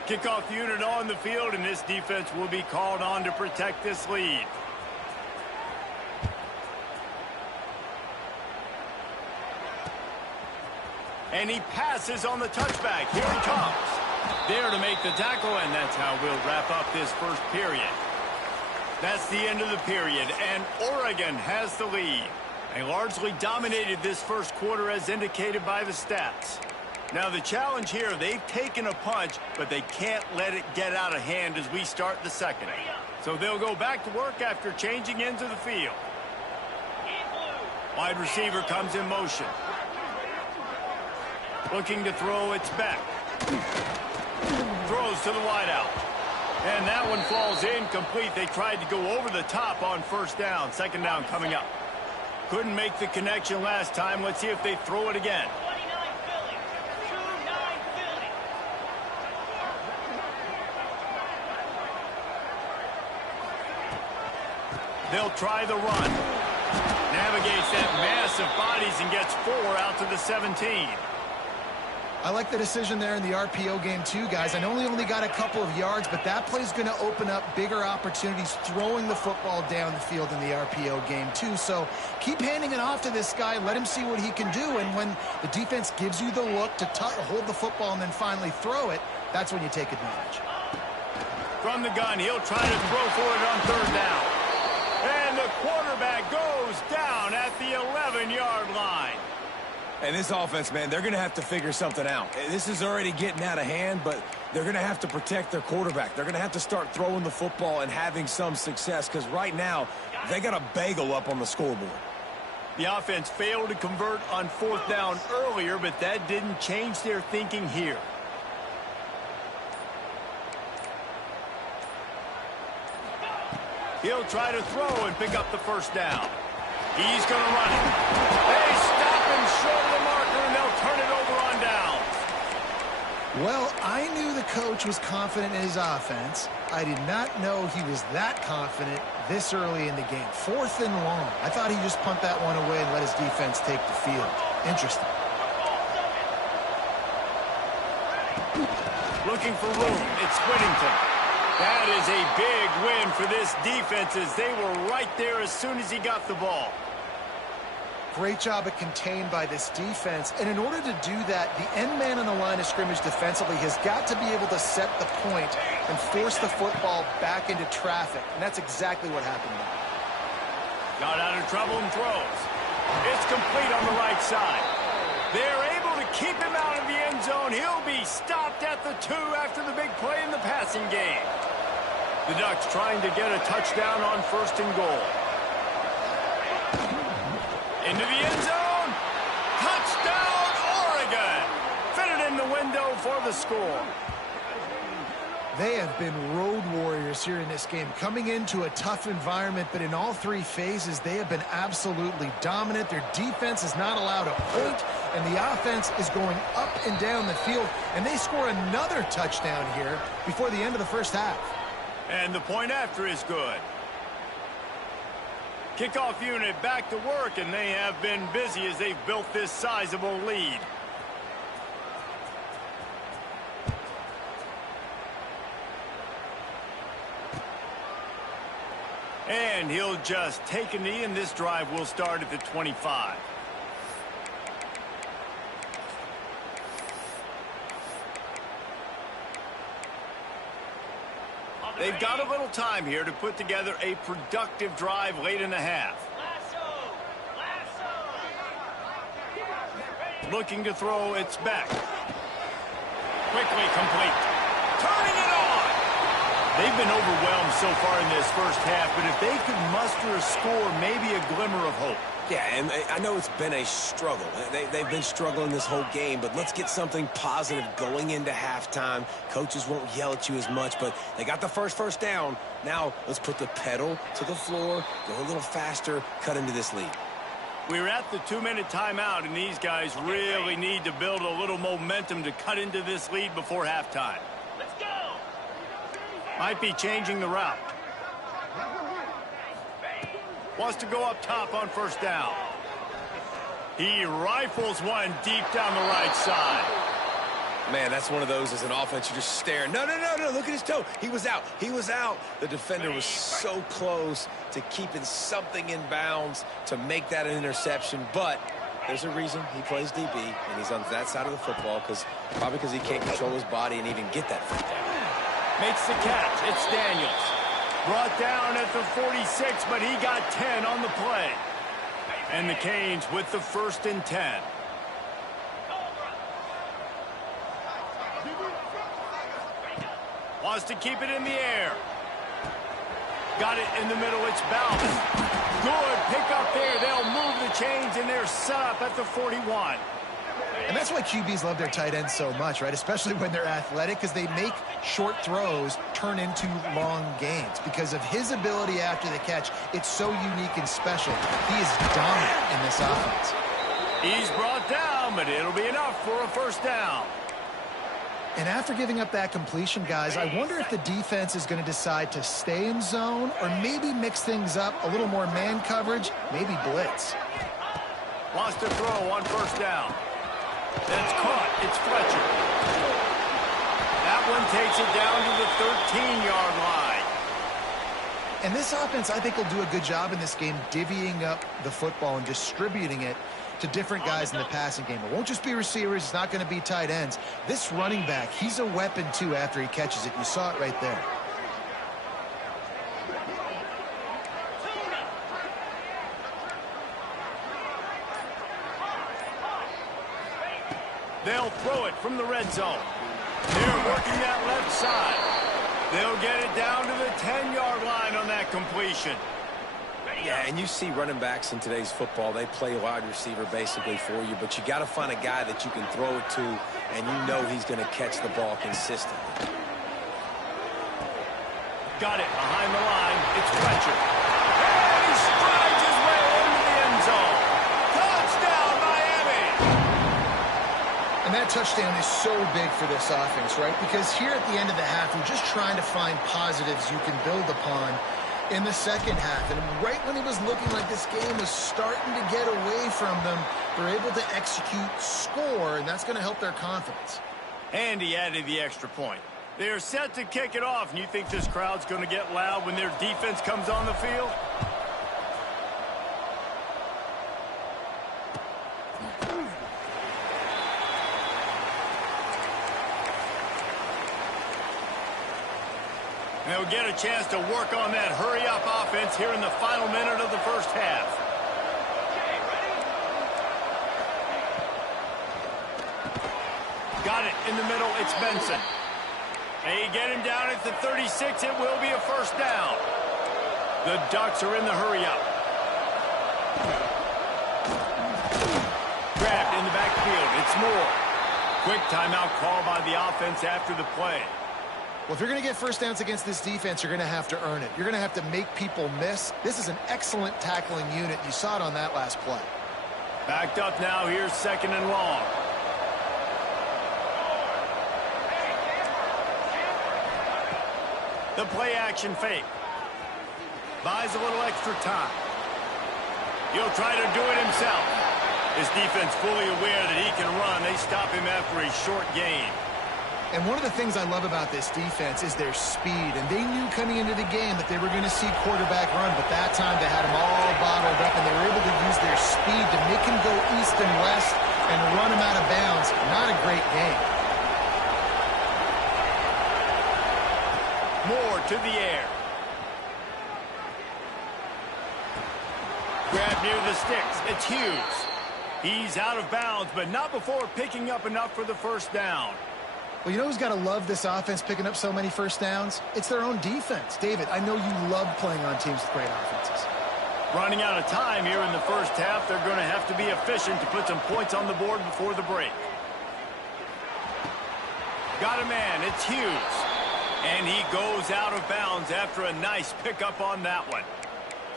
Kickoff unit on the field, and this defense will be called on to protect this lead. And he passes on the touchback. Here he comes. There to make the tackle, and that's how we'll wrap up this first period. That's the end of the period, and Oregon has the lead. They largely dominated this first quarter as indicated by the stats. Now the challenge here, they've taken a punch, but they can't let it get out of hand as we start the second. So they'll go back to work after changing into the field. Wide receiver comes in motion. Looking to throw, it's back. Throws to the wideout. And that one falls incomplete. They tried to go over the top on first down. Second down coming up. Couldn't make the connection last time. Let's see if they throw it again. They'll try the run. Navigates that mass of bodies and gets 4 out to the 17. I like the decision there in the RPO game too, guys. I know he only got a couple of yards, but that play's going to open up bigger opportunities throwing the football down the field in the RPO game too. So keep handing it off to this guy. Let him see what he can do. And when the defense gives you the look to hold the football and then finally throw it, that's when you take advantage. From the gun, he'll try to throw for it on third down. And the quarterback goes down at the 11-yard line. And this offense, man, they're going to have to figure something out. This is already getting out of hand, but they're going to have to protect their quarterback. They're going to have to start throwing the football and having some success because right now they got a bagel up on the scoreboard. The offense failed to convert on fourth down earlier, but that didn't change their thinking here. He'll try to throw and pick up the first down. He's going to run it. They stop him short of the marker, and they'll turn it over on down. Well, I knew the coach was confident in his offense. I did not know he was that confident this early in the game. 4th and long. I thought he'd just punt that one away and let his defense take the field. Interesting. Looking for room. It's Whittington. That is a big win for this defense as they were right there as soon as he got the ball. Great job at contained by this defense. And in order to do that, the end man on the line of scrimmage defensively has got to be able to set the point and force the football back into traffic. And that's exactly what happened there. Got out of trouble and throws. It's complete on the right side. They're able to keep him out of the end zone. He'll be stopped at the 2 after the big play in the passing game. The Ducks trying to get a touchdown on 1st and goal. Into the end zone. Touchdown, Oregon. Fitted in the window for the score. They have been road warriors here in this game, coming into a tough environment, but in all 3 phases, they have been absolutely dominant. Their defense is not allowed a point, and the offense is going up and down the field, and they score another touchdown here before the end of the first half. And the point after is good. Kickoff unit back to work, and they have been busy as they've built this sizable lead. And he'll just take a knee, and this drive will start at the 25. They've got a little time here to put together a productive drive late in the half. Looking to throw, it's back. Quickly complete. Turning it on! They've been overwhelmed so far in this first half, but if they could muster a score, maybe a glimmer of hope. Yeah, and I know it's been a struggle. They've been struggling this whole game, but let's get something positive going into halftime. Coaches won't yell at you as much, but they got the first down. Now let's put the pedal to the floor, go a little faster, cut into this lead. We're at the 2-minute timeout, and these guys really need to build a little momentum to cut into this lead before halftime. Let's go! Might be changing the route. Wants to go up top on first down. He rifles one deep down the right side. Man, that's one of those as an offense you just stare. No, no, no, no, look at his toe. He was out. He was out. The defender was so close to keeping something in bounds to make that an interception, but there's a reason he plays DB, and he's on that side of the football probably because he can't control his body and even get that foot down. Makes the catch. It's Daniels. Brought down at the 46, but he got 10 on the play. And the Canes with the 1st and 10. Wants to keep it in the air. Got it in the middle. It's Bowman. Good pick up there. They'll move the chains, and they're set up at the 41. And that's why QBs love their tight ends so much, right? Especially when they're athletic, because they make short throws turn into long gains. Because of his ability after the catch, it's so unique and special. He is dominant in this offense. He's brought down, but it'll be enough for a 1st down. And after giving up that completion, guys, I wonder if the defense is going to decide to stay in zone or maybe mix things up, a little more man coverage, maybe blitz. Wants to throw on 1st down. That's caught. It's Fletcher. That one takes it down to the 13-yard line. And this offense, I think, will do a good job in this game divvying up the football and distributing it to different guys in the passing game. It won't just be receivers. It's not going to be tight ends. This running back, he's a weapon, too, after he catches it. You saw it right there. They'll throw it from the red zone. They're working that left side. They'll get it down to the 10-yard line on that completion. Yeah, and you see running backs in today's football, they play wide receiver basically for you, but you got to find a guy that you can throw it to, and you know he's going to catch the ball consistently. Got it behind the line. It's Fletcher. And he strides his way into the end zone. Touchdown, Miami! And that touchdown is so big for this offense, right? Because here at the end of the half, we're just trying to find positives you can build upon in the second half. And right when it was looking like this game was starting to get away from them, they're able to execute, score, and that's going to help their confidence. And he added the extra point. They're set to kick it off, and you think this crowd's going to get loud when their defense comes on the field? They'll get a chance to work on that hurry-up offense here in the final minute of the 1st half. Got it in the middle. It's Benson. They get him down at the 36. It will be a 1st down. The Ducks are in the hurry-up. Grabbed in the backfield. It's Moore. Quick timeout call by the offense after the play. Well, if you're going to get 1st downs against this defense, you're going to have to earn it. You're going to have to make people miss. This is an excellent tackling unit. You saw it on that last play. Backed up now. Here's 2nd and long. The play-action fake. Buys a little extra time. He'll try to do it himself. His defense fully aware that he can run. They stop him after a short gain. And one of the things I love about this defense is their speed. And they knew coming into the game that they were going to see quarterback run, but that time they had him all bottled up, and they were able to use their speed to make him go east and west and run him out of bounds. Not a great game. Moore to the air. Grab near the sticks. It's Hughes. He's out of bounds, but not before picking up enough for the 1st down. Well, you know who's got to love this offense picking up so many 1st downs? It's their own defense. David, I know you love playing on teams with great offenses. Running out of time here in the 1st half. They're going to have to be efficient to put some points on the board before the break. Got a man. It's Hughes. And he goes out of bounds after a nice pickup on that one.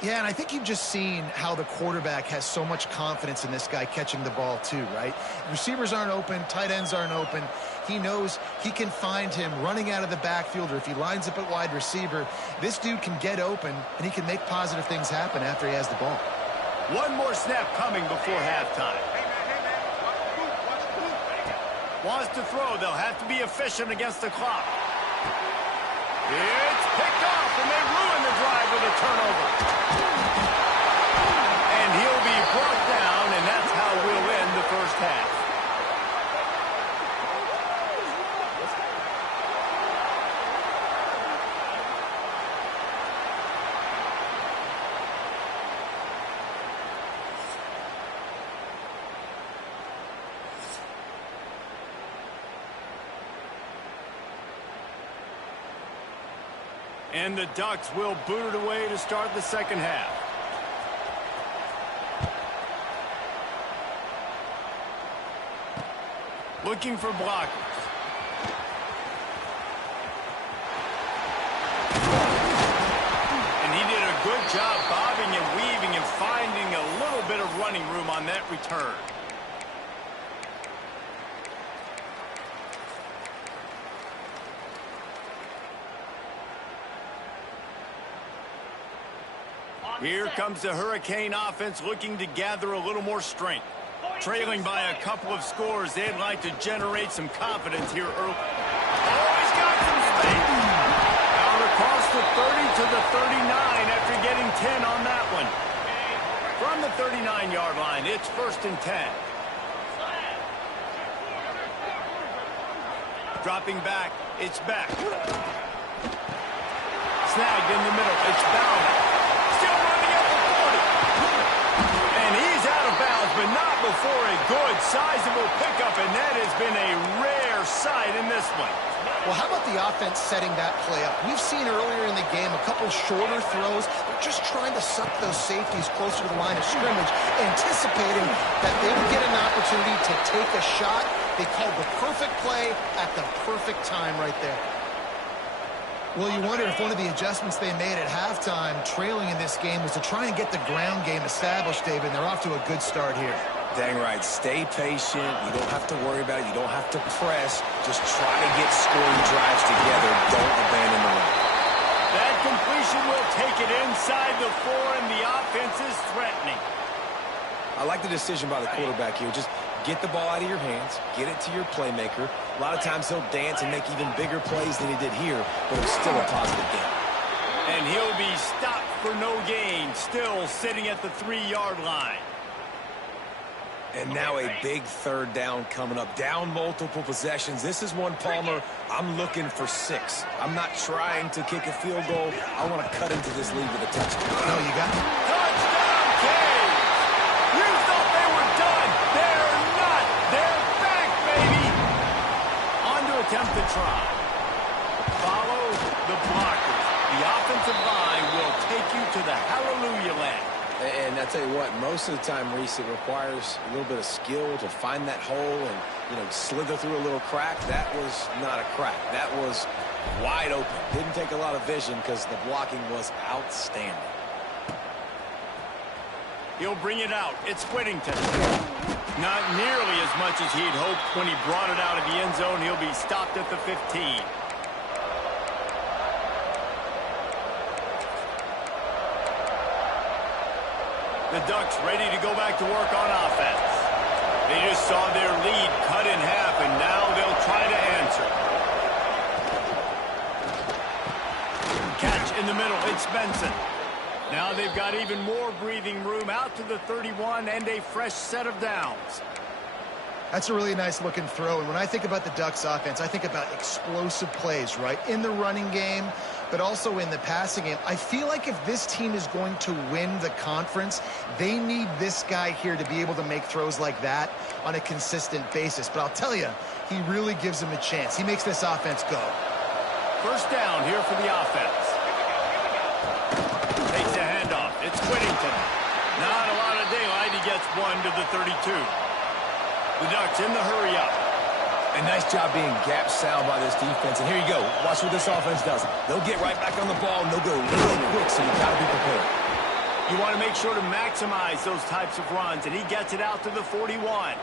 Yeah, and I think you've just seen how the quarterback has so much confidence in this guy catching the ball too, right? Receivers aren't open, tight ends aren't open. He knows he can find him running out of the backfield, or if he lines up at wide receiver, this dude can get open, and he can make positive things happen after he has the ball. One more snap coming before halftime. wants to throw. They'll have to be efficient against the clock. It's picked off, and they ruin the drive with a turnover. And he'll be brought down, and that's how we'll end the first half. And the Ducks will boot it away to start the second half. Looking for blockers. And he did a good job bobbing and weaving and finding a little bit of running room on that return. Here comes the Hurricane offense looking to gather a little more strength. Trailing by a couple of scores, they'd like to generate some confidence here early. Oh, he's got some space. Out across the 30 to the 39 after getting 10 on that one. From the 39-yard line, it's 1st and 10. Dropping back, it's back. Snagged in the middle, it's Bowman. But not before a good, sizable pickup, and that has been a rare sight in this one. Well, how about the offense setting that play up? We've seen earlier in the game a couple shorter throws. They're just trying to suck those safeties closer to the line of scrimmage, anticipating that they would get an opportunity to take a shot. They called the perfect play at the perfect time right there. Well, you wonder if one of the adjustments they made at halftime, trailing in this game, was to try and get the ground game established, David. They're off to a good start here. Dang right. Stay patient. You don't have to worry about it. You don't have to press. Just try to get scoring drives together. Don't abandon the run. That completion will take it inside the 4, and the offense is threatening. I like the decision by the quarterback here. Just get the ball out of your hands, get it to your playmaker. A lot of times he'll dance and make even bigger plays than he did here, but it's still a positive game. And he'll be stopped for no gain, still sitting at the 3-yard line. And now a big 3rd down coming up. Down multiple possessions. This is one, Palmer, I'm looking for 6. I'm not trying to kick a field goal. I want to cut into this lead with a touchdown. No, you got it. Touchdown, Cave! You thought they were done. They're not. They're back, baby. On to attempt to try. Follow the blockers. The offensive line will take you to the hallelujah land. And I tell you what, most of the time, Reese, it requires a little bit of skill to find that hole and, slither through a little crack. That was not a crack. That was wide open. Didn't take a lot of vision because the blocking was outstanding. He'll bring it out. It's Whittington. Not nearly as much as he'd hoped when he brought it out of the end zone. He'll be stopped at the 15. The Ducks ready to go back to work on offense. They just saw their lead cut in half, and now they'll try to answer. Catch in the middle. It's Benson. Now they've got even more breathing room out to the 31 and a fresh set of downs. That's a really nice-looking throw. And when I think about the Ducks offense, I think about explosive plays, right? In the running game, but also in the passing game. I feel like if this team is going to win the conference, they need this guy here to be able to make throws like that on a consistent basis. But I'll tell you, he really gives them a chance. He makes this offense go. First down here for the offense. Takes a handoff. It's Whittington. Not a lot of daylight. He gets one to the 32. The Ducks in the hurry-up. A nice job being gap sound by this defense. And here you go. Watch what this offense does. They'll get right back on the ball, and they'll go really quick, so you got to be prepared. You want to make sure to maximize those types of runs, and he gets it out to the 41.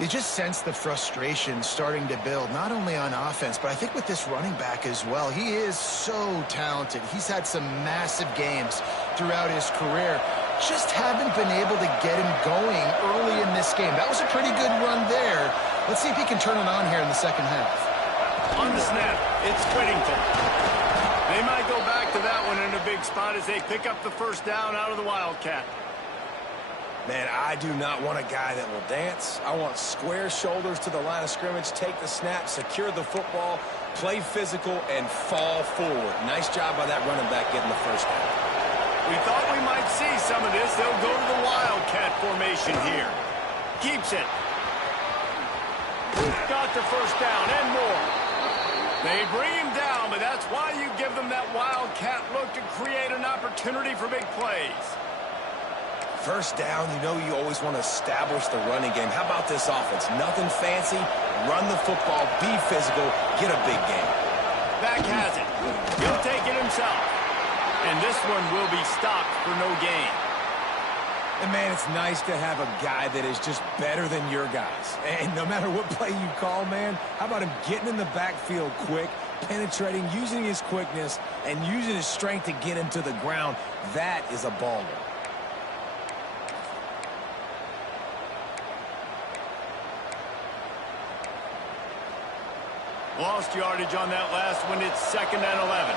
You just sense the frustration starting to build, not only on offense, but I think with this running back as well. He is so talented. He's had some massive games throughout his career. Just haven't been able to get him going early in this game. That was a pretty good run there, Let's see if he can turn it on here in the second half. On the snap, it's Whittington. They might go back to that one in a big spot as they pick up the first down out of the Wildcat. Man, I do not want a guy that will dance. I want square shoulders to the line of scrimmage, take the snap, secure the football, play physical, and fall forward. Nice job by that running back getting the first down. We thought we might see some of this. They'll go to the Wildcat formation here. Keeps it. Got the first down and more. They bring him down, but that's why you give them that Wildcat look to create an opportunity for big plays. First down, you know you always want to establish the running game. How about this offense? Nothing fancy. Run the football, be physical, get a big game. Back has it. He'll take it himself. And this one will be stopped for no gain. And, man, it's nice to have a guy that is just better than your guys. And no matter what play you call, man, how about him getting in the backfield quick, penetrating, using his quickness, and using his strength to get him to the ground? That is a baller. Lost yardage on that last one. It's 2nd and 11.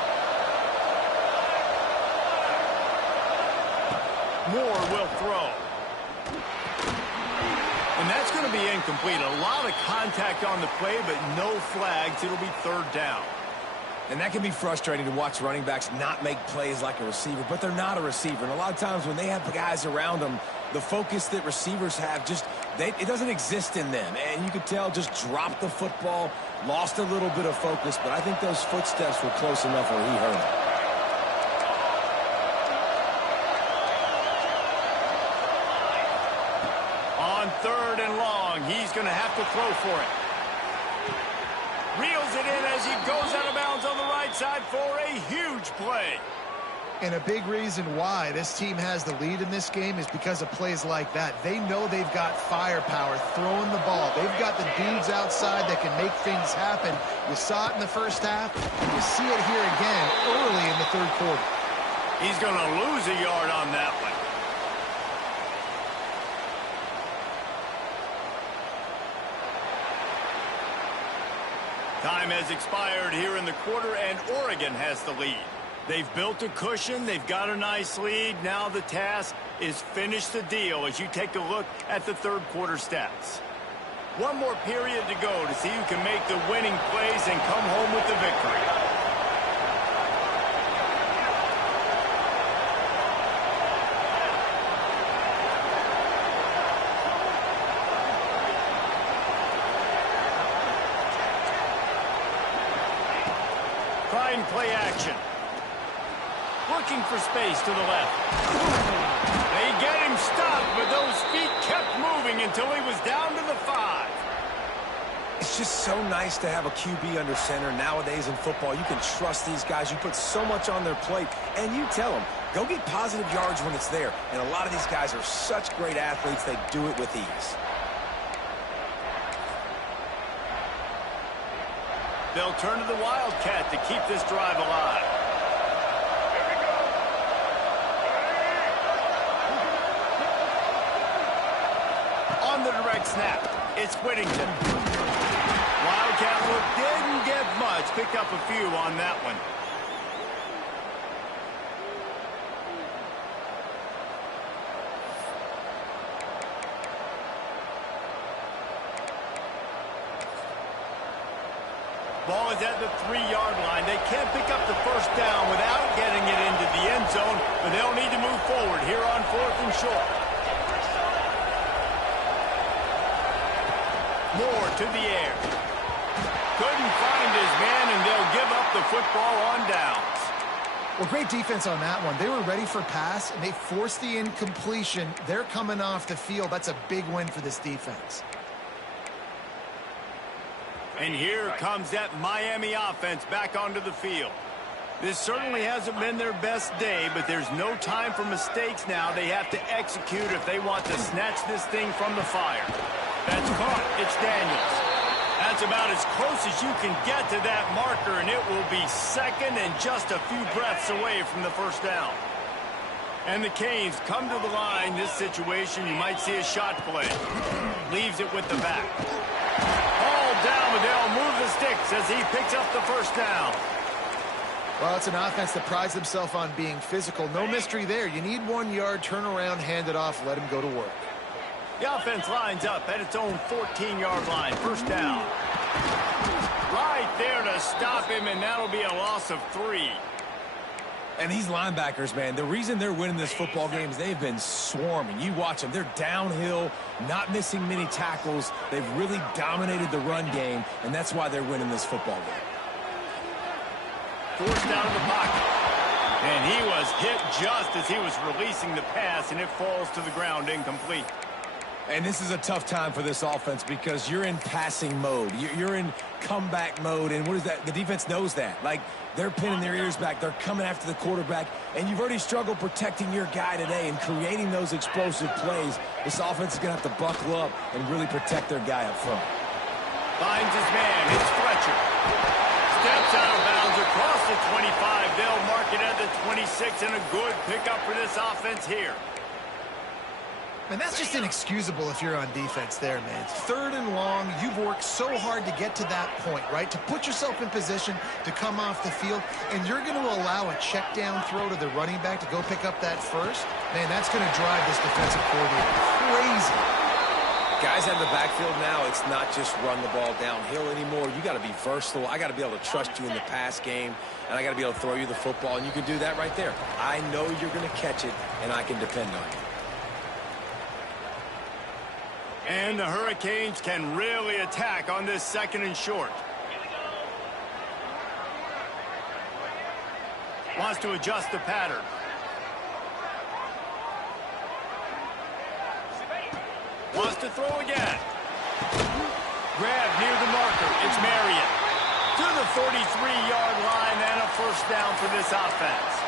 Moore will throw. And that's going to be incomplete. A lot of contact on the play, but no flags. It'll be 3rd down. And that can be frustrating to watch running backs not make plays like a receiver, but they're not a receiver. And a lot of times when they have guys around them, the focus that receivers have it doesn't exist in them. And you could tell just dropped the football, lost a little bit of focus, but I think those footsteps were close enough where he heard it. On 3rd and long, he's going to have to throw for it. Reels it in as he goes out of bounds on the right side for a huge play. And a big reason why this team has the lead in this game is because of plays like that. They know they've got firepower throwing the ball. They've got the dudes outside that can make things happen. You saw it in the first half, and you see it here again early in the 3rd quarter. He's going to lose a yard on that one. Time has expired here in the quarter, and Oregon has the lead. They've built a cushion. They've got a nice lead. Now the task is finish the deal as you take a look at the 3rd quarter stats. One more period to go to see who can make the winning plays and come home with the victory. Try and play action. Looking for space to the left. They get him stopped, but those feet kept moving until he was down to the 5. It's just so nice to have a QB under center nowadays in football. You can trust these guys. You put so much on their plate, and you tell them, go get positive yards when it's there. And a lot of these guys are such great athletes, they do it with ease. They'll turn to the Wildcat to keep this drive alive. On the direct snap, it's Whittington. Wildcat look didn't get much. Picked up a few on that one. Ball is at the 3-yard line. They can't pick up the first down without getting it into the end zone, but they'll need to move forward here on 4th and short. Moore to the air. Couldn't find his man, and they'll give up the football on downs. Well, great defense on that one. They were ready for pass, and they forced the incompletion. They're coming off the field. That's a big win for this defense. And here comes that Miami offense back onto the field. This certainly hasn't been their best day, but there's no time for mistakes now. They have to execute if they want to snatch this thing from the fire. That's caught. It's Daniels. That's about as close as you can get to that marker, and it will be 2nd and just a few breaths away from the first down. And the Canes come to the line. This situation, you might see a shot play. Leaves it with the back. the sticks as he picks up the first down. Well, it's an offense that prides themselves on being physical. No mystery there. You need 1 yard, turn around, hand it off, let him go to work. The offense lines up at its own 14-yard line. First down. Right there to stop him, and that'll be a loss of 3. And these linebackers, man, the reason they're winning this football game is they've been swarming. You watch them. They're downhill, not missing many tackles. They've really dominated the run game, and that's why they're winning this football game. Forced out of the pocket. And he was hit just as he was releasing the pass, and it falls to the ground incomplete. And this is a tough time for this offense because you're in passing mode. You're in comeback mode, and what is that? The defense knows that. Like, they're pinning their ears back. They're coming after the quarterback, and you've already struggled protecting your guy today and creating those explosive plays. This offense is going to have to buckle up and really protect their guy up front. Finds his man. It's Fletcher. Steps out of bounds across the 25. They'll mark it at the 26, and a good pickup for this offense here. And that's just inexcusable if you're on defense there, man. 3rd and long. You've worked so hard to get to that point, right? To put yourself in position to come off the field, and you're going to allow a check down throw to the running back to go pick up that first? Man, that's going to drive this defensive coordinator crazy. Guys out of the backfield now, it's not just run the ball downhill anymore. You got to be versatile. I got to be able to trust you in the pass game, and I got to be able to throw you the football, and you can do that right there. I know you're going to catch it, and I can depend on you. And the Hurricanes can really attack on this 2nd and short. Wants to adjust the pattern. Wants to throw again. Grab near the marker. It's Marion. To the 43-yard line and a first down for this offense.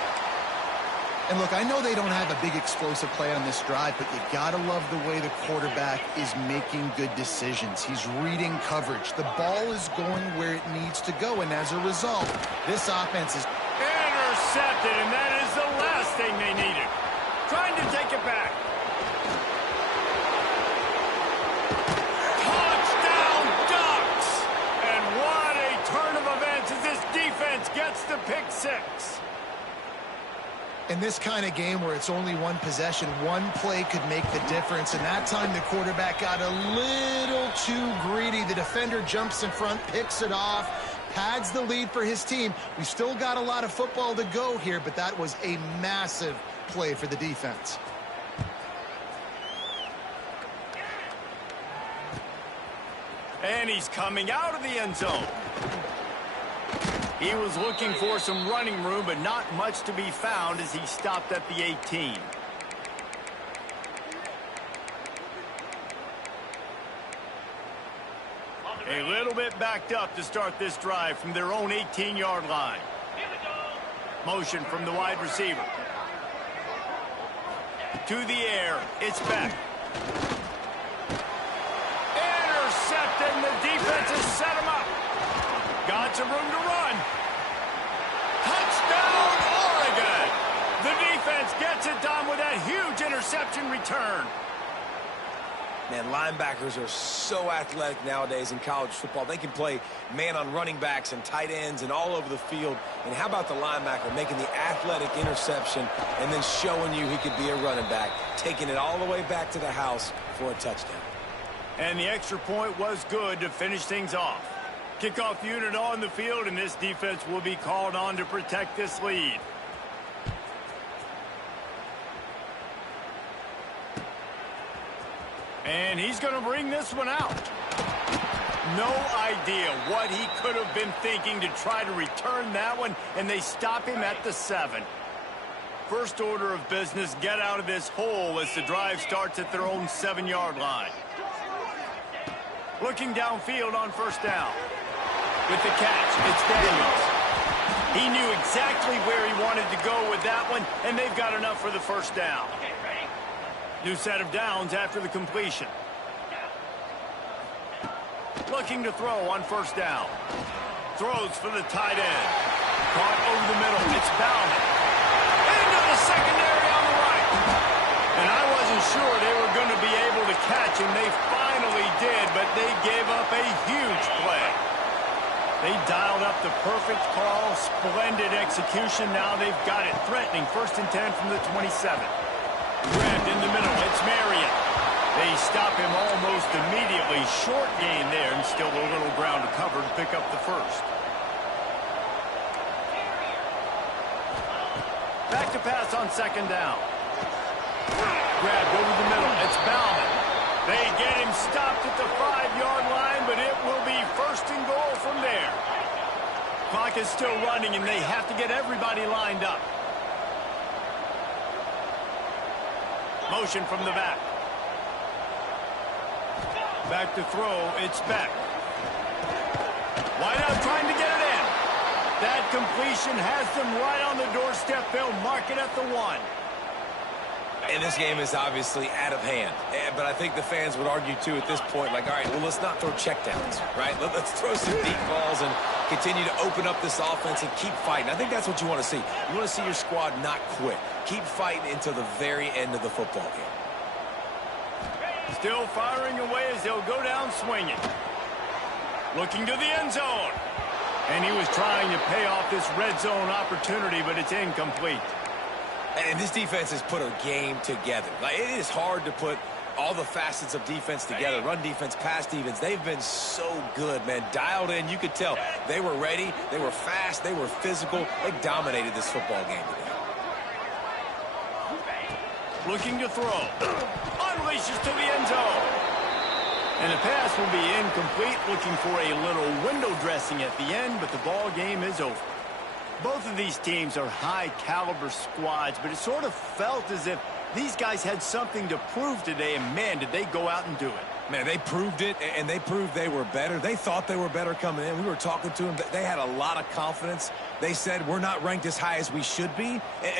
And look, I know they don't have a big explosive play on this drive, but you gotta love the way the quarterback is making good decisions. He's reading coverage. The ball is going where it needs to go, and as a result, this offense is intercepted, and that is the last thing they needed. Trying to take it back. Touchdown Ducks! And what a turn of events as this defense gets the pick 6. in this kind of game where it's only one possession, one play could make the difference. And that time the quarterback got a little too greedy. The defender jumps in front, picks it off, pads the lead for his team. We've still got a lot of football to go here, but that was a massive play for the defense. And he's coming out of the end zone. He was looking for some running room, but not much to be found as he stopped at the 18. A little bit backed up to start this drive from their own 18-yard line. Motion from the wide receiver. To the air, it's back. Intercepted, and the defense has set him up. Got some room to run. Touchdown, Oregon! The defense gets it done with that huge interception return. Man, linebackers are so athletic nowadays in college football. They can play man on running backs and tight ends and all over the field. And how about the linebacker making the athletic interception and then showing you he could be a running back, taking it all the way back to the house for a touchdown. And the extra point was good to finish things off. Kickoff unit on the field, and this defense will be called on to protect this lead. And he's going to bring this one out. No idea what he could have been thinking to try to return that one, and they stop him at the 7. First order of business, get out of this hole as the drive starts at their own 7-yard line. Looking downfield on first down. With the catch, it's Daniels. He knew exactly where he wanted to go with that one, and they've got enough for the first down. New set of downs after the completion. Looking to throw on first down. Throws for the tight end. Caught over the middle. It's Bowman. Into the secondary on the right. And I wasn't sure they were going to be able to catch him. They finally did, but they gave up a huge play. They dialed up the perfect call, splendid execution. Now they've got it threatening. 1st and 10 from the 27. Grabbed in the middle. It's Marion. They stop him almost immediately. Short gain there, and still a little ground to cover to pick up the first. Back to pass on 2nd down. Grabbed over the middle. It's Bauman. They get him stopped at the 5-yard line, but it will be 1st and goal from there. Clock is still running, and they have to get everybody lined up. Motion from the back. Back to throw. It's Beck. Wide out trying to get it in. That completion has them right on the doorstep. They'll mark it at the 1. And this game is obviously out of hand. But I think the fans would argue, too, at this point, like, all right, well, let's not throw checkdowns, right? Let's throw some deep balls and continue to open up this offense and keep fighting. I think that's what you want to see. You want to see your squad not quit. Keep fighting until the very end of the football game. Still firing away as they'll go down swinging. Looking to the end zone. And he was trying to pay off this red zone opportunity, but it's incomplete. And this defense has put a game together. Like, it is hard to put all the facets of defense together. Run defense, pass defense. They've been so good, man. Dialed in. You could tell they were ready. They were fast. They were physical. They dominated this football game today. Looking to throw. Unleashes to the end zone. And the pass will be incomplete. Looking for a little window dressing at the end, but the ball game is over. Both of these teams are high-caliber squads, but it sort of felt as if these guys had something to prove today, and, man, did they go out and do it. Man, they proved it, and they proved they were better. They thought they were better coming in. We were talking to them. They had a lot of confidence. They said, we're not ranked as high as we should be, and